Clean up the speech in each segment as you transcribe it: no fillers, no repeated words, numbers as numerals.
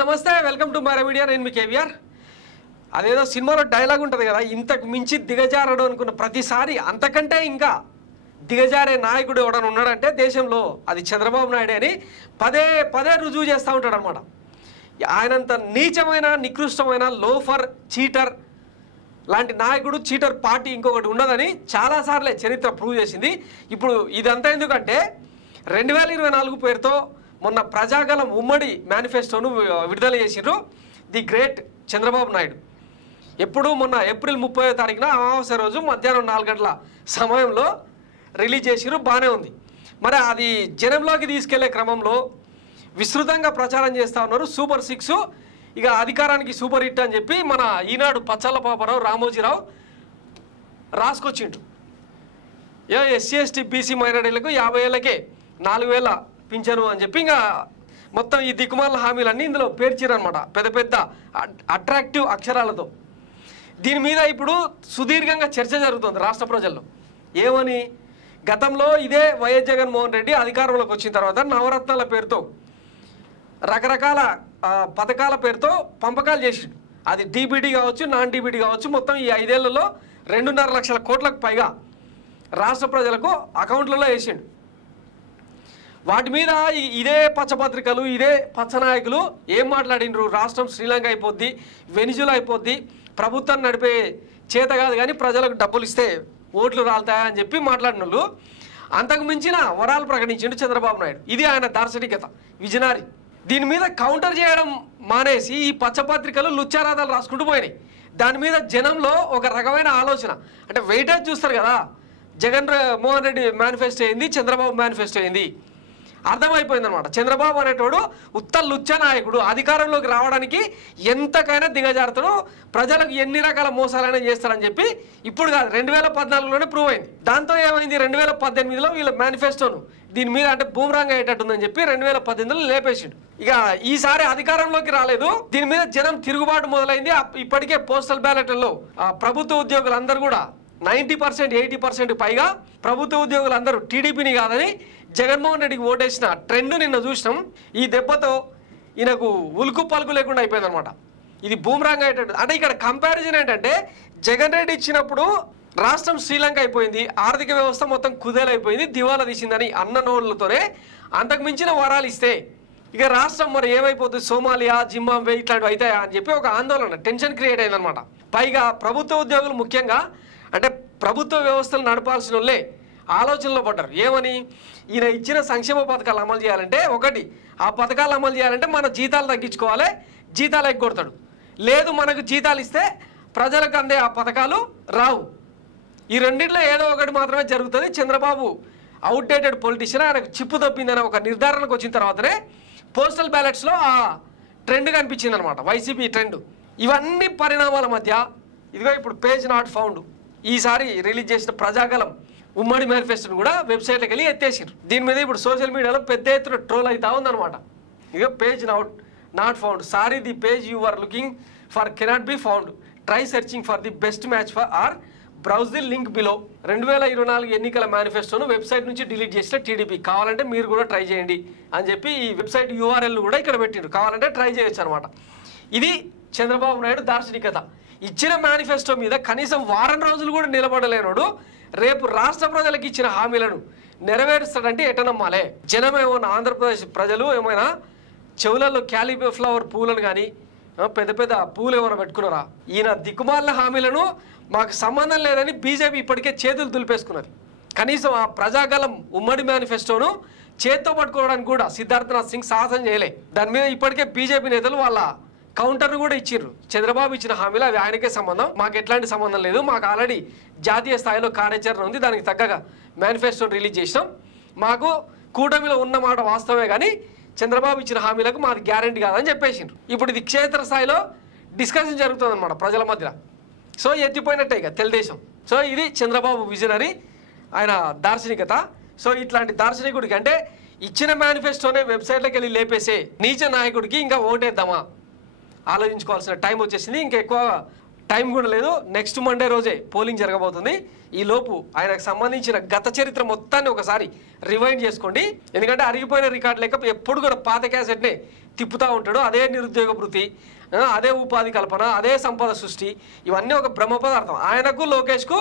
నమస్తే welcome to మరో video నేను మీ కేవీఆర్ అదేదో సినిమాలో డైలాగ్ ఉంటుంది కదా ఇంతకు మించి దిగజారడం అనుకున్న ప్రతిసారి అంతకంటే ఇంకా దిగజారే నాయకుడు ఎవడని ఉన్నాడంటే దేశంలో అది చంద్రబాబు నాయుడు అని పదే పదే రుజువు చేస్తూ ఉంటాడు అనమాట. ఆయనంత నీచమైన నికృష్టమైన లోఫర్ చీటర్ లాంటి నాయకుడు చీటర్ పార్టీ ఇంకొకటి ఉండదని చాలాసార్లే చరిత్ర ప్రూవ్ చేసింది. ఇప్పుడు ఇదంతా ఎందుకంటే 2024 పేరుతో మొన్న ప్రజాగలం ఉమ్మడి మేనిఫెస్టోను విడుదల చేసిర్రు ది గ్రేట్ చంద్రబాబు నాయుడు. ఎప్పుడు మొన్న ఏప్రిల్ 30వ తారీఖున అమావాస్య రోజు మధ్యాహ్నం 4 గంటల సమయంలో రిలీజ్ చేసిర్రు. బాగానే ఉంది. మరి అది జనంలోకి తీసుకెళ్లే క్రమంలో విస్తృతంగా ప్రచారం చేస్తూ ఉన్నారు. సూపర్ 6 ఇక అధికారానికి సూపర్ హిట్ అని చెప్పి మన ఈనాడు పచ్చళ్ళ పాపారావు రామోజీరావు రాసుకొచ్చిండు. ఎస్సీ ఎస్టీ బీసీ మైనారిటీలకు 50 ఏళ్ళకే 4000 పింఛను అని చెప్పి ఇంకా మొత్తం ఈ దిక్కుమాల హామీలన్నీ ఇందులో పేర్చిరనమాట పెద్ద పెద్ద అట్రాక్టివ్ అక్షరాలతో. దీని మీద ఇప్పుడు సుదీర్ఘంగా చర్చ జరుగుతుంది రాష్ట్ర ప్రజల్లో. ఏమని గతంలో ఇదే వైఎస్ జగన్మోహన్ రెడ్డి అధికారంలోకి వచ్చిన తర్వాత నవరత్నాల పేరుతో రకరకాల పథకాల పేరుతో పంపకాలు చేసిండు. అది డీబీడీ కావచ్చు నాన్ డీబీడీ కావచ్చు. మొత్తం ఈ 5 ఏళ్లలో 2.5 లక్షల కోట్లకు పైగా రాష్ట్ర ప్రజలకు అకౌంట్లలో వేసిండు. వాటి మీద ఇదే పచ్చపత్రికలు ఇదే పచ్చనాయకులు ఏం మాట్లాడినరు, రాష్ట్రం శ్రీలంక అయిపోద్ది, వెనిజులా అయిపోద్ది, ప్రభుత్వాన్ని నడిపే చేత కాదు కానీ ప్రజలకు డబ్బులు ఇస్తే ఓట్లు రాలుతాయని చెప్పి మాట్లాడిన వాళ్ళు అంతకు మించిన వరాలు ప్రకటించిండు చంద్రబాబు నాయుడు. ఇది ఆయన దార్శనికత, విజనరీ. దీని మీద కౌంటర్ చేయడం మానేసి ఈ పచ్చపత్రికలు లుచ్చారాధాలు రాసుకుంటూ పోయినాయి. దాని మీద జనంలో ఒక రకమైన ఆలోచన, అంటే వెయిటేజ్ చూస్తారు కదా, జగన్మోహన్ రెడ్డి మేనిఫెస్టో అయింది, చంద్రబాబు మేనిఫెస్టో అయింది, అర్థమైపోయిందనమాట. చంద్రబాబు అనేటోడు ఉత్త లుచ్చ నాయకుడు, అధికారంలోకి రావడానికి ఎంతకైనా దిగజారుతాడు, ప్రజలకు ఎన్ని రకాల మోసాలైనా చేస్తారని చెప్పి ఇప్పుడు కాదు 2014లోనే ప్రూవ్ అయింది. దాంతో ఏమైంది 2018లో వీళ్ళ మేనిఫెస్టోను దీని మీద అంటే బూమరాంగ్ అయ్యేటట్టుందని చెప్పి 2018లో లేపేసిండు. ఇక ఈసారి అధికారంలోకి రాలేదు. దీని మీద జనం తిరుగుబాటు మొదలైంది. ఇప్పటికే పోస్టల్ బ్యాలెట్లలో ప్రభుత్వ ఉద్యోగులందరూ కూడా 90% 80% పైగా ప్రభుత్వ ఉద్యోగులందరూ టీడీపీని కాదని జగన్మోహన్ రెడ్డికి ఓటేసిన ట్రెండ్ నిన్న చూసినాం. ఈ దెబ్బతో ఈయనకు ఉలుకు పలుకు లేకుండా అయిపోయిందనమాట. ఇది బూమరాంగ్ అయ్యేటట్టు. అంటే ఇక్కడ కంపారిజన్ ఏంటంటే జగన్ రెడ్డి ఇచ్చినప్పుడు రాష్ట్రం శ్రీలంక అయిపోయింది, ఆర్థిక వ్యవస్థ మొత్తం కుదేలైపోయింది, దివాలా తీసిందని అన్న నోళ్లతోనే అంతకు మించిన వరాలు ఇస్తే ఇక రాష్ట్రం మరి ఏమైపోతుంది, సోమాలియా జింబాబ్వే ఇట్లాంటివి అవుతాయా అని చెప్పి ఒక ఆందోళన, టెన్షన్ క్రియేట్ అయిందనమాట. పైగా ప్రభుత్వ ఉద్యోగులు ముఖ్యంగా అంటే ప్రభుత్వ వ్యవస్థలు నడపాల్సిన వాళ్ళే ఆలోచనలో పడ్డారు. ఏమని ఈయన ఇచ్చిన సంక్షేమ పథకాలు అమలు చేయాలంటే ఒకటి, ఆ పథకాలు అమలు చేయాలంటే మన జీతాలు తగ్గించుకోవాలి, జీతాలు ఎగ్గొడతాడు. లేదు మనకు జీతాలు ఇస్తే ప్రజలకు అందే ఆ పథకాలు రావు. ఈ రెండింటిలో ఏదో ఒకటి మాత్రమే జరుగుతుంది. చంద్రబాబు అవుట్డేటెడ్ పొలిటీషియన్, ఆయనకు చిప్పు తప్పిందని ఒక నిర్ధారణకు వచ్చిన తర్వాతనే పోస్టల్ బ్యాలెట్స్లో ఆ ట్రెండ్ కనిపించింది అనమాట, వైసీపీ ట్రెండ్. ఇవన్నీ పరిణామాల మధ్య ఇదిగో ఇప్పుడు పేజ్ నాట్ ఫౌండ్ ఈసారి రిలీజ్ చేసిన ప్రజాగలం ఉమ్మడి మేనిఫెస్టోను కూడా వెబ్సైట్లోకి వెళ్ళి ఎత్తేసారు. దీని మీద ఇప్పుడు సోషల్ మీడియాలో పెద్ద ఎత్తున ట్రోల్ అవుతా ఉందన్నమాట. ఇక page not found, sorry the page you are looking for cannot be found, try searching for the best match for or browse the link below. 2024 ఎన్నికల మేనిఫెస్టోను వెబ్సైట్ నుంచి డిలీట్ చేసిన టీడీపీ, కావాలంటే మీరు కూడా ట్రై చేయండి అని చెప్పి ఈ వెబ్సైట్ యూఆర్ఎల్ కూడా ఇక్కడ పెట్టిండ్రు, కావాలంటే ట్రై చేయొచ్చు అనమాట. ఇది చంద్రబాబు నాయుడు దార్శనికత. ఇచ్చిన మేనిఫెస్టో మీద కనీసం వారం రోజులు కూడా నిలబడలేనోడు రేపు రాష్ట్ర ప్రజలకు ఇచ్చిన హామీలను నెరవేరుస్తాడంటే ఎట నమ్మాలే? జనం ఏమైనా ఆంధ్రప్రదేశ్ ప్రజలు ఏమైనా చెవులలో క్యాలీఫ్లవర్ పూలను కానీ పెద్ద పెద్ద పూలు ఏమైనా పెట్టుకున్నారా? ఈయన దిక్కుమాల హామీలను మాకు సంబంధం లేదని బీజేపీ ఇప్పటికే చేతులు దులిపేసుకున్నది. కనీసం ఆ ప్రజాగలం ఉమ్మడి మేనిఫెస్టోను చేత్తో పట్టుకోవడానికి కూడా సిద్ధార్థనాథ్ సింగ్ సాహసం చేయలే. దాని మీద ఇప్పటికే బీజేపీ నేతలు వాళ్ళ కౌంటర్ను కూడా ఇచ్చిర్రు. చంద్రబాబు ఇచ్చిన హామీలు అవి ఆయనకే సంబంధం, మాకు ఎట్లాంటి సంబంధం లేదు, మాకు ఆల్రెడీ జాతీయ స్థాయిలో కార్యాచరణ ఉంది, దానికి తగ్గగా మేనిఫెస్టోని రిలీజ్ చేసినాం, మాకు కూటమిలో ఉన్న మాట వాస్తవమే కానీ చంద్రబాబు ఇచ్చిన హామీలకు మాది గ్యారంటీ కాదని చెప్పేసిండ్రు. ఇప్పుడు ఇది క్షేత్ర స్థాయిలో డిస్కషన్ జరుగుతుంది అనమాట ప్రజల మధ్య. సో ఎత్తిపోయినట్టే ఇక తెలుగుదేశం. సో ఇది చంద్రబాబు విజనరీ, ఆయన దార్శనికత. సో ఇట్లాంటి దార్శనికుడికి అంటే ఇచ్చిన మేనిఫెస్టోనే వెబ్సైట్లోకి వెళ్ళి లేపేసే నీచ నాయకుడికి ఇంకా ఓటేద్దామా ఆలోచించుకోవాల్సిన టైం వచ్చేసింది. ఇంకా ఎక్కువ టైం కూడా లేదు. నెక్స్ట్ మండే రోజే పోలింగ్ జరగబోతుంది. ఈ లోపు ఆయనకు సంబంధించిన గత చరిత్ర మొత్తాన్ని ఒకసారి రివైండ్ చేసుకోండి. ఎందుకంటే అరిగిపోయిన రికార్డు లేక ఎప్పుడు కూడా పాత క్యాసెట్నే తిప్పుతూ ఉంటాడు. అదే నిరుద్యోగ భృతి, అదే ఉపాధి కల్పన, అదే సంపద సృష్టి, ఇవన్నీ ఒక బ్రహ్మ పదార్థం. ఆయనకు లోకేష్కు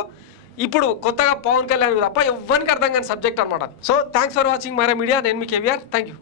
ఇప్పుడు కొత్తగా పవన్ కళ్యాణ్ తప్ప ఎవ్వరికి అర్థం కాని సబ్జెక్ట్ అనమాట. So thanks for watching Myra media. నేను మీ కేవీఆర్. Thank you.